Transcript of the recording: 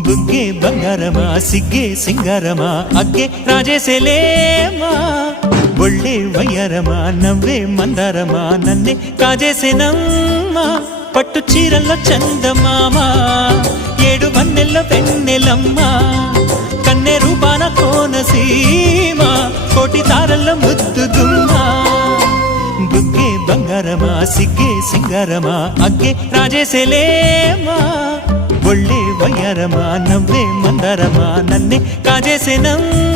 బుగ్గే బంగారమా సిగ్గే సింగారమా అగ్గే రాజేసేలేమా ఒళ్ళే వయ్యారమా నవ్వే మందారమా నన్నే కాజేసేనమ్మా పట్టు చీరల్లో చందమామా ఏడు వన్నెల్లో పెన్నెలమ్మా కన్నె రూపాన కోనసీమ కోటి తారల్లో ముద్దుగుమ్మా బుగ్గే బంగారమా సిగ్గే సింగారమా అగ్గే రాజేసేలేమా ఒళ్ళే వయ్యారమా నవ్వే మందారమా నన్నే కాజేసేనమ్మా